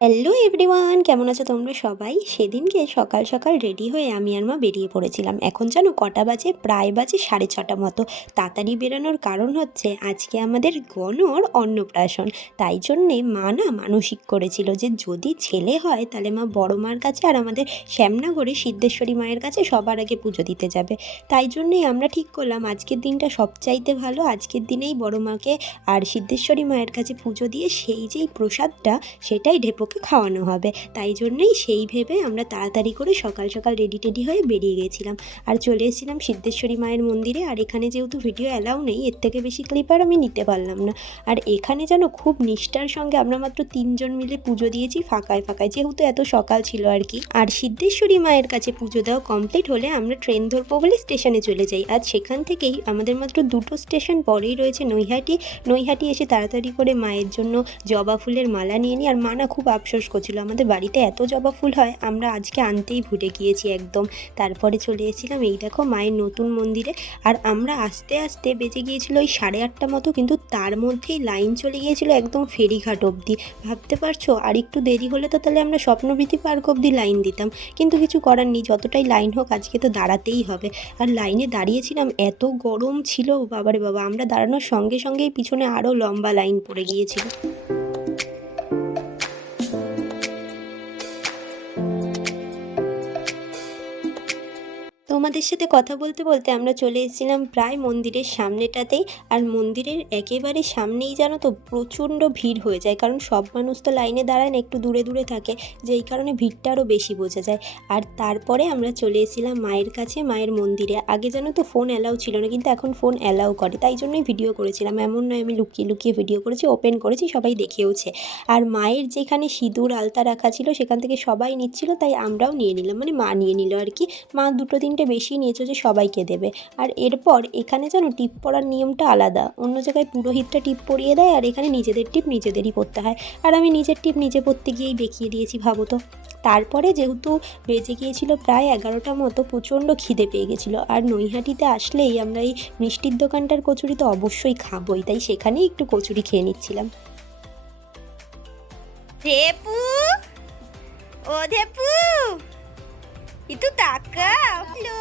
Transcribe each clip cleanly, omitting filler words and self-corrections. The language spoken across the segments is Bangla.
হ্যালো এভরিওয়ান, কেমন আছো তোমরা সবাই? সেদিনকে সকাল সকাল রেডি হয়ে আমি আর মা বেরিয়ে পড়েছিলাম। এখন জানো কটা বাজে? প্রায় বাজে 6:30 মতো। তাড়াতাড়ি বেরোনোর কারণ হচ্ছে আজকে আমাদের গণর অন্নপ্রাশন। তাই জন্যে মা না মানসিক করেছিল যে যদি ছেলে হয় তাহলে মা বড় মার কাছে আর আমাদের শ্যামনগরে সিদ্ধেশ্বরী মায়ের কাছে সবার আগে পুজো দিতে যাবে। তাই জন্যেই আমরা ঠিক করলাম আজকের দিনটা সবচাইতে ভালো, আজকের দিনেই বড় মাকে আর সিদ্ধেশ্বরী মায়ের কাছে পুজো দিয়ে সেই যেই প্রসাদটা সেটাই ঢেপোকে খাওয়ানো হবে। তাই জন্যেই সেই ভেবে আমরা তাড়াতাড়ি করে সকাল সকাল রেডি টেডি হয়ে বেরিয়ে গেছিলাম আর চলে এসেছিলাম সিদ্ধেশ্বরী মায়ের মন্দিরে। আর এখানে যেহেতু ভিডিও অ্যালাউ নেই, এর থেকে বেশি ক্লিপ আর আমি নিতে পারলাম না। আর এখানে যেন খুব নিষ্ঠার সঙ্গে আমরা মাত্র 3জন মিলে পুজো দিয়েছি ফাঁকায় ফাঁকায়, যেহেতু এত সকাল ছিল আর কি। আর সিদ্ধেশ্বরী মায়ের কাছে পুজো দেওয়া কমপ্লিট হলে আমরা ট্রেন ধরবো বলে স্টেশনে চলে যাই। আর সেখান থেকেই আমাদের মাত্র 2টো স্টেশন পরেই রয়েছে নৈহাটি। নৈহাটি এসে তাড়াতাড়ি করে মায়ের জন্য জবা ফুলের মালা নিয়ে নিই। আর মা না খুব আফসোস করছিল, আমাদের বাড়িতে এত জবা ফুল হয়, আমরা আজকে আনতেই ভুলে গিয়েছি একদম। তারপরে চলে এসেছিলাম এই দেখো মায়ের নতুন মন্দিরে। আর আমরা আস্তে আস্তে বেজে গিয়েছিল ওই 8:30 মতো, কিন্তু তার মধ্যেই লাইন চলে গিয়েছিল একদম ফেরিঘাট অবধি। ভাবতে পারছো আর একটু দেরি হলে তো তাহলে আমরা স্বপ্নবীথি পার্ক অবধি লাইন দিতাম, কিন্তু কিছু করার নেই, যতটাই লাইন হোক আজকে তো দাঁড়াতেই হবে। আর লাইনে দাঁড়িয়েছিলাম, এত গরম ছিল বাবারে বাবা, আমরা দাঁড়ানোর সঙ্গে সঙ্গেই পিছনে আরও লম্বা লাইন পড়ে গিয়েছিল। তোমাদের সাথে কথা বলতে বলতে আমরা চলে এসেছিলাম প্রায় মন্দিরের সামনেটাতেই। আর মন্দিরের একেবারে সামনেই জানো তো প্রচণ্ড ভিড় হয়ে যায়, কারণ সব মানুষ তো লাইনে দাঁড়ায় না, একটু দূরে দূরে থাকে, যেই কারণে ভিড়টা আরও বেশি বোঝা যায়। আর তারপরে আমরা চলে এসেছিলাম মায়ের কাছে, মায়ের মন্দিরে। আগে জানো তো ফোন অ্যালাউ ছিল না, কিন্তু এখন ফোন অ্যালাউ করে, তাই জন্যই ভিডিও করেছিলাম। এমন নয় আমি লুকিয়ে লুকিয়ে ভিডিও করেছি, ওপেন করেছি, সবাই দেখেওছে। আর মায়ের যেখানে সিঁদুর আলতা রাখা ছিল সেখান থেকে সবাই নিচ্ছিল, তাই আমরাও নিয়ে নিলাম, মানে মা নিয়ে নিল আর কি। মা 2-3টে বেশি নিয়েছো যে সবাইকে দেবে। আর এরপর এখানে যেন টিপ পরার নিয়মটা আলাদা, অন্য জায়গায় পুরোহিতটা টিপ পরিয়ে দেয়, আর এখানে নিজেদের টিপ নিজেদেরই পরতে হয়। আর আমি নিজের টিপ নিজে পরতে গিয়েই দেখিয়ে দিয়েছি, ভাবো তো। তারপরে যেহেতু বেজে গিয়েছিল প্রায় 11টা মতো, প্রচণ্ড খিদে পেয়ে গেছিলো। আর নৈহাটিতে আসলেই আমরা এই মিষ্টির দোকানটার কচুরি তো অবশ্যই খাবোই, তাই সেখানেই একটু কচুরি খেয়ে নিচ্ছিলাম। ধেপু, ও ধেপু, একটু তাকাও। হ্যালো,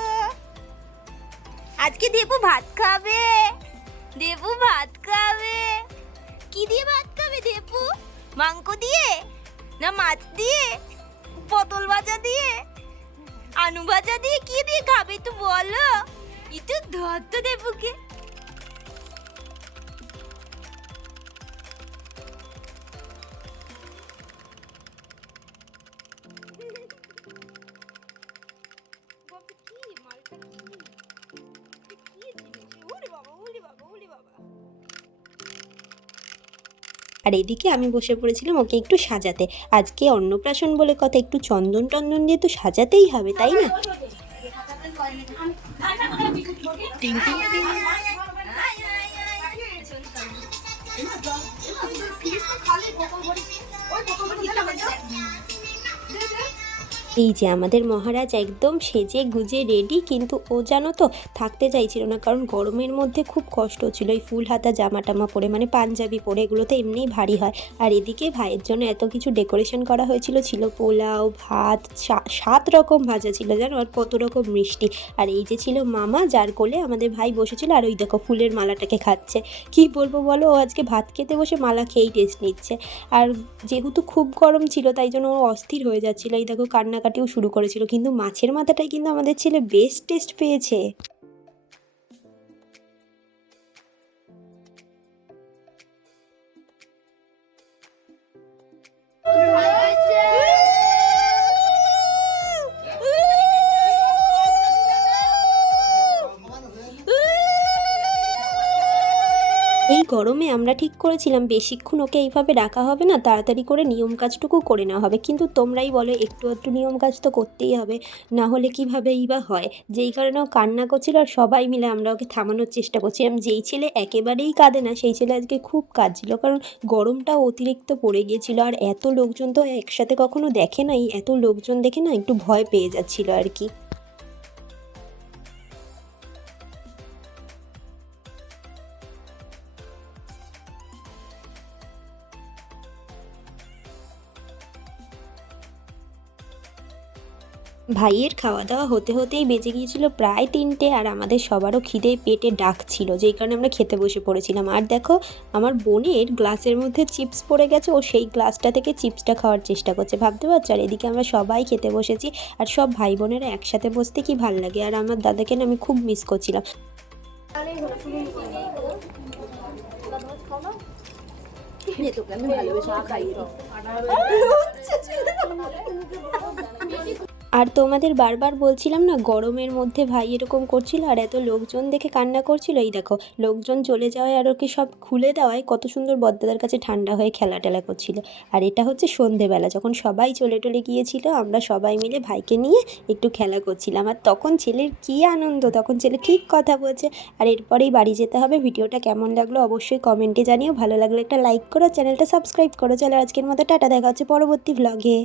আজকে দেবু ভাত খাবে। দেবু ভাত খাবে। কি দিয়ে ভাত খাবে দেবু? মাংস দিয়ে না মাছ দিয়ে, পটল ভাজা দিয়ে, আলু ভাজা দিয়ে, কি দিয়ে খাবে একটু বলো। একটু ধর তো দেবুকে। কি মালটা, কি জিনিস? ওরে বাবা, ওরে বাবা, ওরে বাবা। আর এদিকে আমি বসে পড়েছিলাম ওকে একটু সাজাতে। আজকে অন্নপ্রাশন বলে কথা, একটু চন্দন টন্দন দিয়ে তো সাজাতেই হবে, তাই না? টিং টিং টিং। এই যে আমাদের মহারাজ একদম সেজে গুজে রেডি, কিন্তু ও জানো তো থাকতে চাইছিল না, কারণ গরমের মধ্যে খুব কষ্ট হচ্ছিল এই ফুল হাতা জামা টামা পরে, মানে পাঞ্জাবি পরে, এগুলো তো এমনিই ভারী হয়। আর এদিকে ভাইয়ের জন্য এত কিছু ডেকোরেশন করা হয়েছিল, ছিল পোলাও, ভাত, 7 রকম ভাজা ছিল জানো, আর কত রকম মিষ্টি। আর এই যে ছিল মামা, যার কোলে আমাদের ভাই বসেছিল, আর ওই দেখো ফুলের মালাটাকে খাচ্ছে। কি বলবো বলো, ও আজকে ভাত খেতে বসে মালা খেয়েই টেস্ট নিচ্ছে। আর যেহেতু খুব গরম ছিল তাই জন্য ও অস্থির হয়ে যাচ্ছিল, এই দেখো কান্নাকাটিও শুরু করেছিল, কিন্তু মাছের মাথাটাই কিন্তু আমাদের ছেলে বেস্ট টেস্ট পেয়েছে। এই গরমে আমরা ঠিক করেছিলাম বেশিক্ষণ ওকে এইভাবে রাখা হবে না, তাড়াতাড়ি করে নিয়ম কাজটুকু করে নেওয়া হবে, কিন্তু তোমরাই বলো একটু একটু নিয়ম কাজ তো করতেই হবে, না হলে কীভাবেই বা হয়। যেই কারণে ও কান্না করছিল, আর সবাই মিলে আমরা ওকে থামানোর চেষ্টা করছিলাম। যেই ছেলে একেবারেই কাঁদে না সেই ছেলে আজকে খুব কাঁদছিল, কারণ গরমটাও অতিরিক্ত পড়ে গিয়েছিল। আর এত লোকজন তো একসাথে কখনো দেখে নাই, এত লোকজন দেখে না একটু ভয় পেয়ে যাচ্ছিল আর কি। ভাইয়ের খাওয়া দাওয়া হতে হতেই বেজে গিয়েছিল প্রায় 3টে, আর আমাদের সবারও খিদে পেটে ডাকছিল, যেই কারণে আমরা খেতে বসে পড়েছিলাম। আর দেখো আমার বোনের গ্লাসের মধ্যে চিপস পড়ে গেছে, ও সেই গ্লাসটা থেকে চিপসটা খাওয়ার চেষ্টা করছে, ভাবতে পারছো? আর এদিকে আমরা সবাই খেতে বসেছি, আর সব ভাই বোনেরা একসাথে বসতে কি ভাল লাগে। আর আমার দাদাকে না আমি খুব মিস করছিলাম। আর তোমাদের বারবার বলছিলাম না, গরমের মধ্যে ভাই এরকম করছিল আর এত লোকজন দেখে কান্না করছিল। এই দেখো লোকজন চলে যাওয়ায় আর ওকে সব খুলে দেওয়ায় কত সুন্দর বড়দাদার কাছে ঠান্ডা হয়ে খেলা টেলা করছিল। আর এটা হচ্ছে সন্ধেবেলা, যখন সবাই চলে টলে গিয়েছিল, আমরা সবাই মিলে ভাইকে নিয়ে একটু খেলা করছিলাম। আর তখন ছেলের কী আনন্দ, তখন ছেলে ঠিক কথা বলছে। আর এরপরেই বাড়ি যেতে হবে। ভিডিওটা কেমন লাগলো অবশ্যই কমেন্টে জানিও, ভালো লাগলে একটা লাইক করো, চ্যানেলটা সাবস্ক্রাইব করো। চলো আজকের মতো টাটা, দেখা হচ্ছে পরবর্তী ভ্লগে।